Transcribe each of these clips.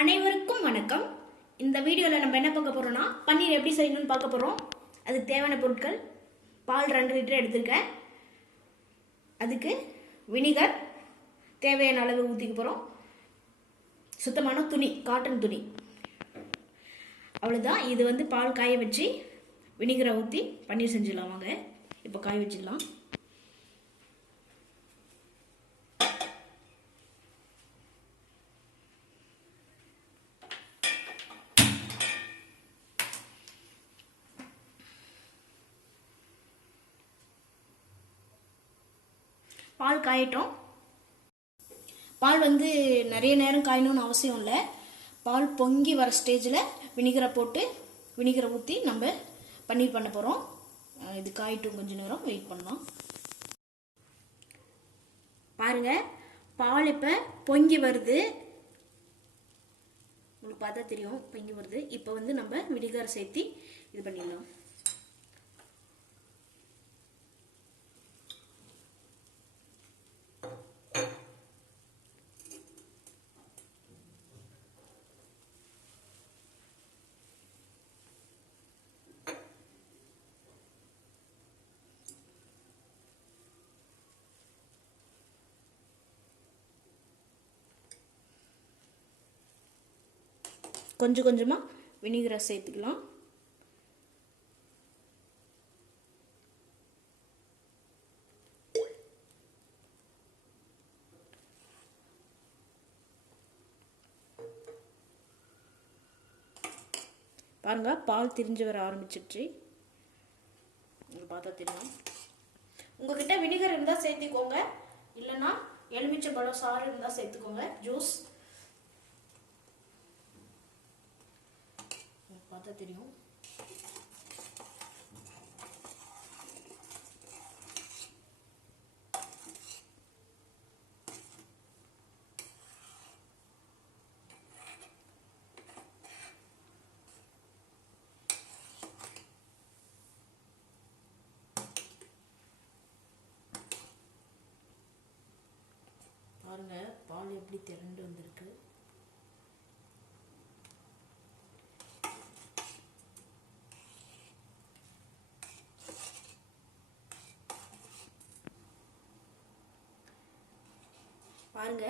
அனைவருக்கும் வணக்கம். இந்த வீடியோவில் நம்ம என்ன பார்க்க போகிறோம்னா பன்னீர் எப்படி செய்யணும்னு பார்க்க போகிறோம். அதுக்கு தேவையான பொருட்கள்: பால் 2 லிட்டர் எடுத்துருக்கேன். அதுக்கு வினிகர் தேவையான அளவு ஊற்றிக்க போகிறோம். சுத்தமான துணி, காட்டன் துணி, அவ்வளோதான். இது பால் காய வச்சு வினிகரை ஊற்றி பன்னீர் செஞ்சிடலாம். வாங்க இப்போ காய வச்சிடலாம். பால் காயட்டும். பால் நிறைய நேரம் காயணும்னு அவசியம் இல்லை. பால் பொங்கி வர ஸ்டேஜில் வினிகரை போட்டு வினிகரை ஊற்றி நம்ம பன்னீர் பண்ண போகிறோம். இது காயட்டும், கொஞ்சம் நேரம் வெயிட் பண்ணலாம். பாருங்க, பால் இப்போ பொங்கி வருது. உங்களுக்கு பார்த்தா தெரியும், பொங்கி வருது. இப்போ நம்ம வினிகரை சேர்த்து இது பண்ணிடலாம். கொஞ்சம் கொஞ்சமாக வினிகரை சேர்த்துக்கலாம். பாருங்க, பால் திரிஞ்சு வர ஆரம்பிச்சிடுச்சு. பார்த்தா தெரியும். உங்ககிட்ட வினிகர் இருந்தால் சேர்த்துக்கோங்க, இல்லைன்னா எலுமிச்சை பழம் சாறு இருந்தால் சேர்த்துக்கோங்க, ஜூஸ். பார்த்தா தெரியும். பாருங்க, பால் எப்படி திரண்டு வந்திருக்கு. பாருங்க,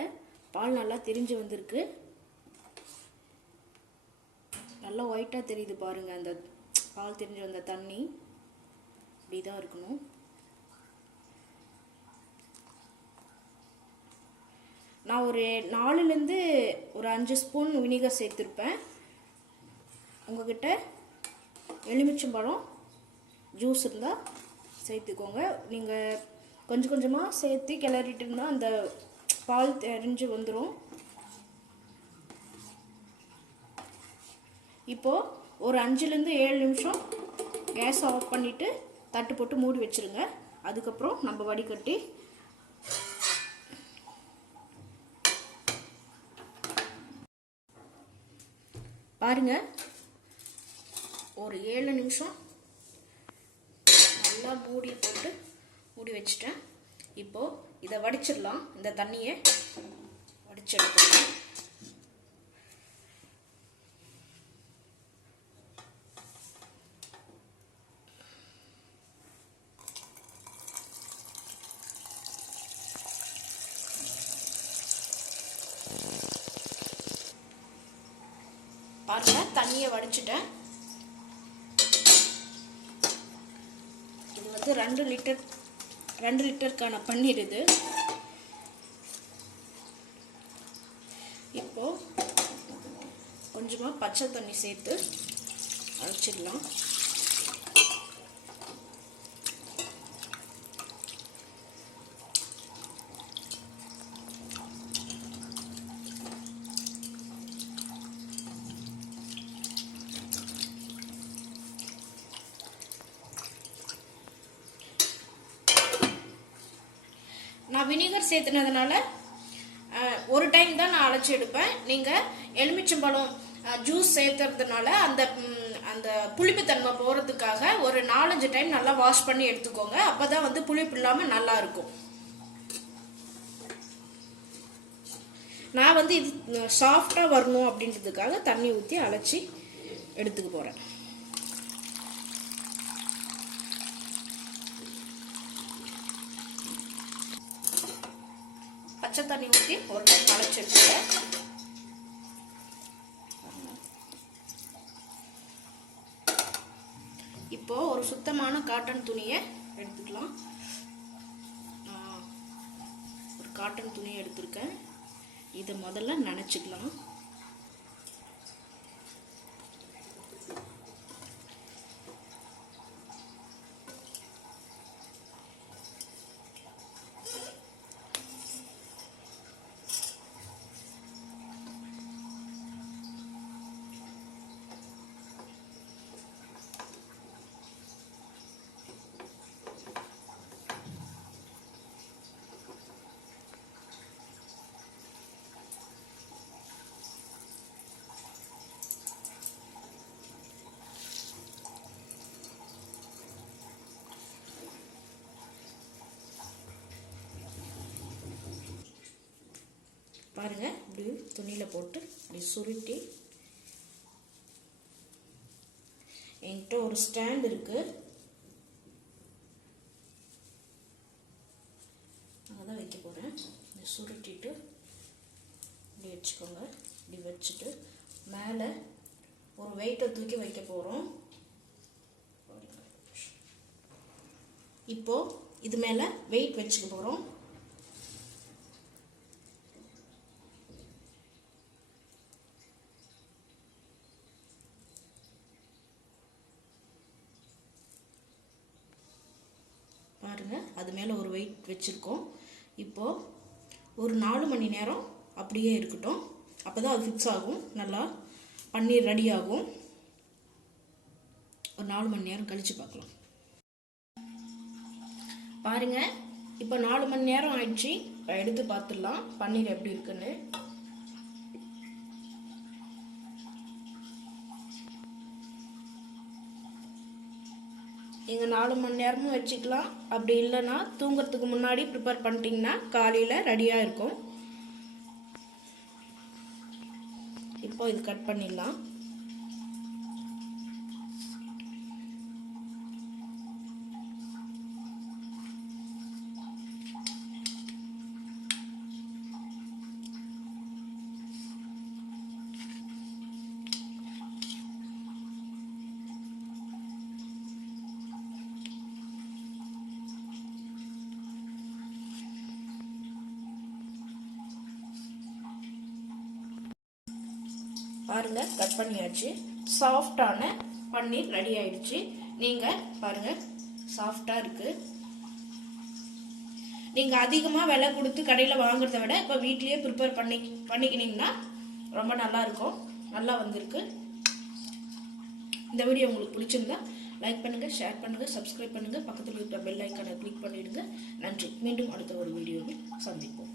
பால் நல்லா திரிஞ்சு வந்திருக்கு. நல்லா ஒயிட்டாக தெரியுது. பாருங்க, அந்த பால் திரிஞ்சு வந்த தண்ணி இப்படிதான் இருக்கணும். நான் ஒரு 4லேருந்து ஒரு 5 ஸ்பூன் வினிகர் சேர்த்துருப்பேன். உங்ககிட்ட எலுமிச்சம்பழம் ஜூஸ் இருந்தால் சேர்த்துக்கோங்க. நீங்கள் கொஞ்சம் கொஞ்சமாக சேர்த்து கிளறிட்டு இருந்தால் அந்த பால் தெரிஞ்சு வந்துடும். இப்போது ஒரு 5லேருந்து 7 நிமிஷம் கேஸ் ஆஃப் பண்ணிவிட்டு தட்டு போட்டு மூடி வச்சுருங்க. அதுக்கப்புறம் நம்ம வடிகட்டி பாருங்க, ஒரு 7 நிமிஷம் நல்லா மூடி போட்டு மூடி வச்சுட்டேன். இப்போது இதை வடிச்சிடலாம். இந்த தண்ணியை வடிச்செடுக்கலாம். பாருங்க, தண்ணியை வடிச்சிட்டேன். இது 2 லிட்டருக்கான பன்னீர் இது. இப்போ கொஞ்சமாக பச்சை தண்ணி சேர்த்து அரைச்சிடலாம். நான் வினிகர் சேர்த்துனதுனால ஒரு டைம் தான் நான் அரைச்சி எடுப்பேன். நீங்கள் எலுமிச்சம்பழம் ஜூஸ் சேர்த்துறதுனால அந்த அந்த புளிப்புத்தன்மை போகிறதுக்காக ஒரு 4-5 டைம் நல்லா வாஷ் பண்ணி எடுத்துக்கோங்க. அப்போ தான் புளிப்பு இல்லாமல் நல்லா இருக்கும். நான் வந்து இது சாஃப்டாக வரணும் அப்படின்றதுக்காக தண்ணி ஊற்றி அலசி எடுத்துக்க போகிறேன். பச்சை தண்ணி ஊற்றி ஒரு டைம் அலசி எடுத்துக்கிறேன். இப்போ ஒரு சுத்தமான காட்டன் துணியை எடுத்துக்கலாம். ஒரு காட்டன் துணியை எடுத்துருக்கேன். இதை முதல்ல நனைச்சிக்கலாம். பாருங்க, இப்படி துணியில் போட்டு இப்படி சுருட்டி, என்கிட்ட ஒரு ஸ்டாண்ட் இருக்கு, அதான் வைக்க போறேன். சுருட்டிட்டு இப்படி வச்சுக்கோங்க. இப்படி வச்சுட்டு மேலே ஒரு வெயிட்டை தூக்கி வைக்க போறோம். இப்போ இது மேலே வெயிட் வச்சுக்க போறோம். பாருங்க, அது மேலே ஒரு வெயிட் வச்சுருக்கோம். இப்போது ஒரு 4 மணி நேரம் அப்படியே இருக்கட்டும். அப்போ தான் அது ஃபிக்ஸ் ஆகும், நல்லா பன்னீர் ரெடி ஆகும். ஒரு 4 மணி நேரம் கழித்து பார்க்கலாம். பாருங்க, இப்போ 4 மணி நேரம் ஆயிடுச்சு. இப்போ எடுத்து பார்த்துடலாம் பன்னீர் எப்படி இருக்குன்னு. நீங்கள் 4 மணி நேரமும் வச்சுக்கலாம். அப்படி இல்லைன்னா தூங்குறதுக்கு முன்னாடி ப்ரிப்பேர் பண்ணிட்டீங்கன்னா காலையில் ரெடியாக இருக்கும். இப்போ இது கட் பண்ணிடலாம். பாருங்க, கட் பண்ணியாச்சு. சாஃப்டான பன்னீர் ரெடி ஆயிடுச்சு. நீங்க பாருங்க, சாஃப்டா இருக்கு. நீங்க அதிகமா விலை கொடுத்து கடையில வாங்குறத விட இப்ப வீட்லயே ப்ரிப்பேர் பண்ணிக்கினீங்கன்னா ரொம்ப நல்லா இருக்கும். நல்லா வந்திருக்கு. இந்த வீடியோ உங்களுக்கு பிடிச்சிருந்தா லைக் பண்ணுங்க, ஷேர் பண்ணுங்க, சப்ஸ்கிரைப் பண்ணுங்க, பக்கத்தில் இருக்கிற பெல் ஐக்கானை கிளிக் பண்ணிடுங்க. நன்றி. மீண்டும் அடுத்த ஒரு வீடியோவில் சந்திப்போம்.